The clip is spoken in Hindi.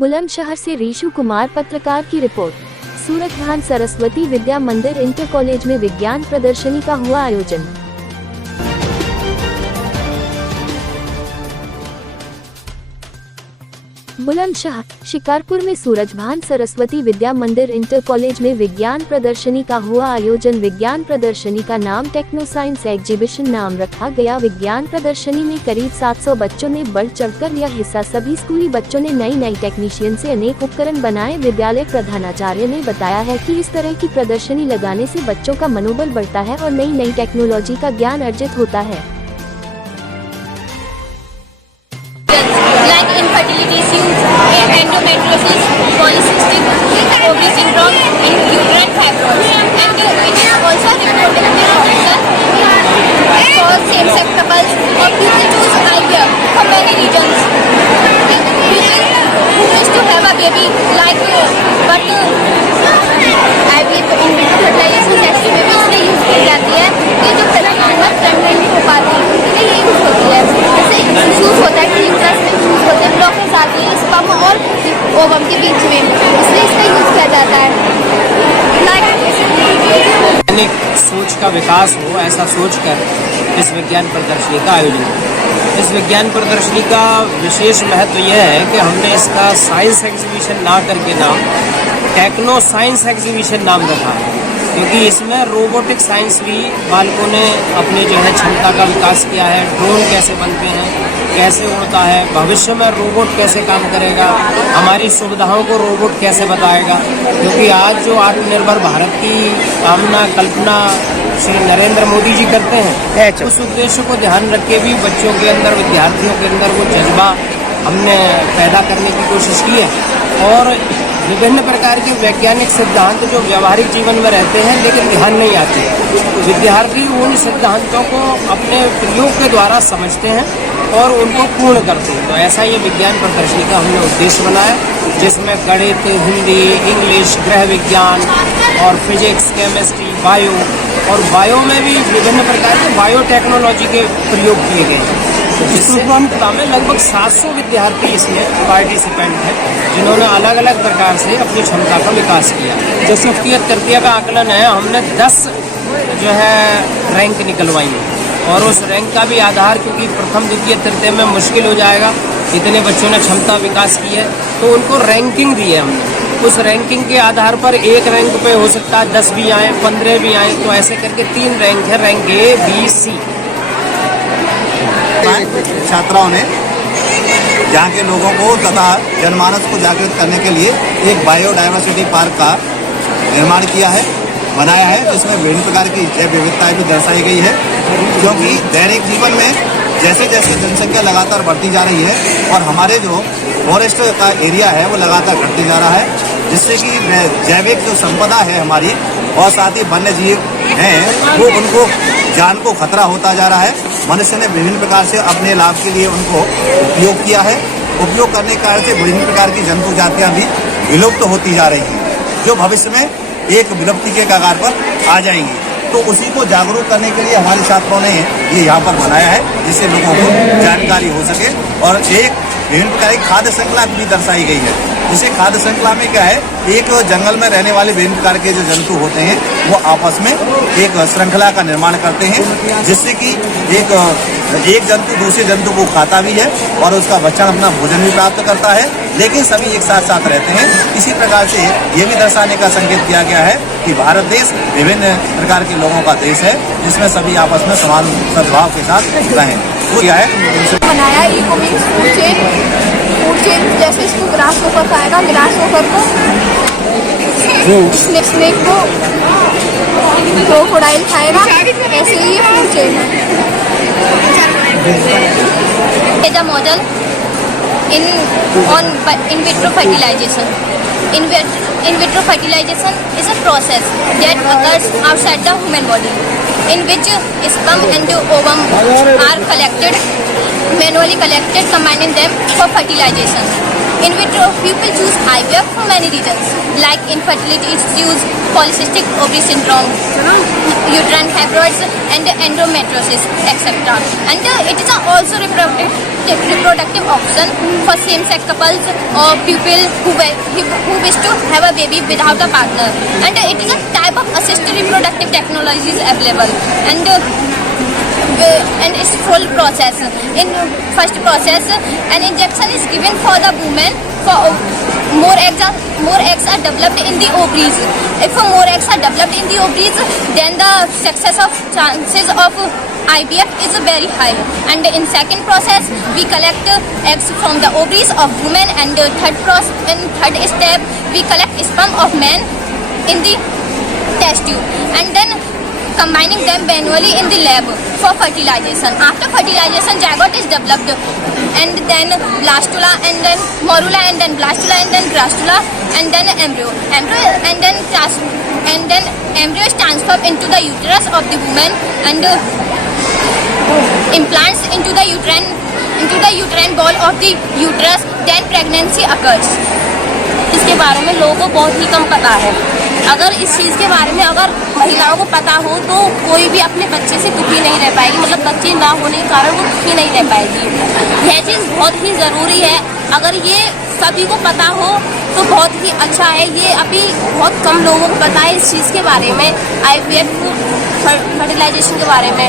बुलंदशहर से रीशु कुमार पत्रकार की रिपोर्ट। सूरजभान सरस्वती विद्या मंदिर इंटर कॉलेज में विज्ञान प्रदर्शनी का हुआ आयोजन। बुलंदशहर शिकारपुर में सूरजभान सरस्वती विद्या मंदिर इंटर कॉलेज में विज्ञान प्रदर्शनी का हुआ आयोजन। विज्ञान प्रदर्शनी का नाम टेक्नो साइंस एग्जीबिशन नाम रखा गया। विज्ञान प्रदर्शनी में करीब 700 बच्चों ने बढ़ चढ़कर लिया हिस्सा। सभी स्कूली बच्चों ने नई टेक्नीशियन से अनेक उपकरण बनाए। विद्यालय प्रधानाचार्य ने बताया है कि इस तरह की प्रदर्शनी लगाने से बच्चों का मनोबल बढ़ता है और नई टेक्नोलॉजी का ज्ञान अर्जित होता है। Endometriosis, polycystic ovary syndrome, in uterine fibroids, and it is also reported in this reason for same-sex couples or people choose IVF for many reasons. People who wish to have a baby like but IVF in vitro fertilization ऐसी में भी इसलिए यूज की जाती है कि जो नॉर्मल प्रेगनेंट नहीं हो पाती है ये यूज होती है। जैसे इश्यूज होता है कि यूट्रस में इश्यूज होते हैं, ब्लॉकेज आती है स्पर्म और ओवम के बीच में, इसलिए इसका यूज किया जाता है। वैज्ञानिक सोच का विकास हो, ऐसा सोचकर इस विज्ञान प्रदर्शनी का आयोजन किया। इस विज्ञान प्रदर्शनी का विशेष महत्व यह है कि हमने इसका साइंस एग्जीबिशन ना करके नाम टेक्नो साइंस एग्जीबिशन नाम रखा है, क्योंकि इसमें रोबोटिक साइंस भी बालकों ने अपने जो है क्षमता का विकास किया है। ड्रोन कैसे बनते हैं, कैसे उड़ता है, भविष्य में रोबोट कैसे काम करेगा, हमारी सुविधाओं को रोबोट कैसे बताएगा। क्योंकि आज जो आत्मनिर्भर भारत की कामना कल्पना श्री नरेंद्र मोदी जी करते हैं, उस उद्देश्य को ध्यान रख के भी बच्चों के अंदर, विद्यार्थियों के अंदर वो जज्बा हमने पैदा करने की कोशिश की है। और विभिन्न प्रकार के वैज्ञानिक सिद्धांत जो व्यावहारिक जीवन में रहते हैं लेकिन ध्यान नहीं आते, विद्यार्थी उन सिद्धांतों को अपने प्रयोग के द्वारा समझते हैं और उनको पूर्ण करते हैं। तो ऐसा ये विज्ञान प्रदर्शनी का हमने उद्देश्य बनाया, जिसमें गणित, हिंदी, इंग्लिश, गृह विज्ञान और फिजिक्स, केमिस्ट्री, बायो, और बायो में भी विभिन्न प्रकार के बायोटेक्नोलॉजी के प्रयोग किए गए हैं। जिससे में लगभग 700 विद्यार्थी इसमें पार्टिसिपेंट हैं, जिन्होंने अलग अलग प्रकार से अपनी क्षमता का विकास किया। जैसे तृतीय का आकलन है, हमने 10 जो है रैंक निकलवाई है, और उस रैंक का भी आधार, क्योंकि प्रथम द्वितीय तृतीय में मुश्किल हो जाएगा, इतने बच्चों ने क्षमता विकास की है, तो उनको रैंकिंग दी है हमने। उस रैंकिंग के आधार पर एक रैंक पे हो सकता है 10 भी आए, 15 भी आए, तो ऐसे करके 3 रैंक है, रैंक A, B, C। छात्राओं ने यहाँ के लोगों को तथा जनमानस को जागृत करने के लिए एक बायोडाइवर्सिटी पार्क का निर्माण किया है, बनाया है, जिसमें विभिन्न प्रकार की जैव विविधताएं भी दर्शाई गई है। क्योंकि दैनिक जीवन में जैसे जैसे जनसंख्या लगातार बढ़ती जा रही है और हमारे जो फॉरेस्ट का एरिया है वो लगातार घटते जा रहा है, जिससे कि जैविक जो संपदा है हमारी और साथ ही वन्य जीव हैं वो उनको जान को खतरा होता जा रहा है। मनुष्य ने विभिन्न प्रकार से अपने लाभ के लिए उनको उपयोग किया है। उपयोग करने के कारण से विभिन्न प्रकार की जंतु जातियां भी विलुप्त होती जा रही हैं, जो भविष्य में एक विलुप्ति के कगार पर आ जाएंगी। तो उसी को जागरूक करने के लिए हमारे छात्रों ने ये यहाँ पर बनाया है, जिससे लोगों को जानकारी हो सके। और एक विभिन्न प्रकार की खाद्य श्रृंखला भी दर्शाई गई है, जिसे खाद्य श्रृंखला में क्या है, एक जंगल में रहने वाले विभिन्न प्रकार के जो जंतु होते हैं वो आपस में एक श्रृंखला का निर्माण करते हैं, जिससे कि एक जंतु दूसरे जंतु को खाता भी है और उसका बच्चा अपना भोजन भी प्राप्त करता है, लेकिन सभी एक साथ साथ रहते हैं। इसी प्रकार से ये भी दर्शाने का संकेत किया गया है कि भारत देश विभिन्न प्रकार के लोगों का देश है, जिसमें सभी आपस में समान सद्भाव के साथ रहें। वो क्या है बनाया इकोमिक्स फूड चेन, जैसे इसको ग्रास होकर खाएगा, ग्रास होकर को स्नेक को क्रोकोडाइल खाएगा, ऐसे ही ये फूड चेन है। The model in vitro fertilization. In vitro fertilization is a process that occurs outside the human body, in which sperm and ovum are manually collected, combining them for fertilization. In vitro, people choose IVF for many reasons, like infertility issues, polycystic ovary syndrome, uterine fibroids, and endometriosis, etc. And it is also reproductive option for same-sex couples or people who wish to have a baby without a partner. And it is a type of assisted reproductive technologies available. And its full process. In first process, an injection is given for the woman. For more eggs are developed in the ovaries. If more eggs are developed in the ovaries, then the success of chances of IVF is very high. And in second process, we collect eggs from the ovaries of women, and third step, we collect sperm of men in the test tube, and then combining them manually in the lab for fertilization. After fertilization, zygote is developed, and then blastula, and then morula, and then blastula, and then gastrula, and then embryo, and then embryo is transferred into the uterus of the woman, and implants into the uterine wall of the uterus. Then pregnancy occurs. इसके बारे में लोगों को बहुत ही कम पता है। अगर इस चीज़ के बारे में अगर महिलाओं को पता हो तो कोई भी अपने बच्चे से दुखी नहीं रह पाएगी, मतलब बच्चे ना होने के कारण वो दुखी नहीं रह पाएगी। यह चीज़ बहुत ही ज़रूरी है। अगर ये सभी को पता हो तो बहुत ही अच्छा है। ये अभी बहुत कम लोगों को पता है इस चीज़ के बारे में, IVF फर्टिलाइजेशन के बारे में।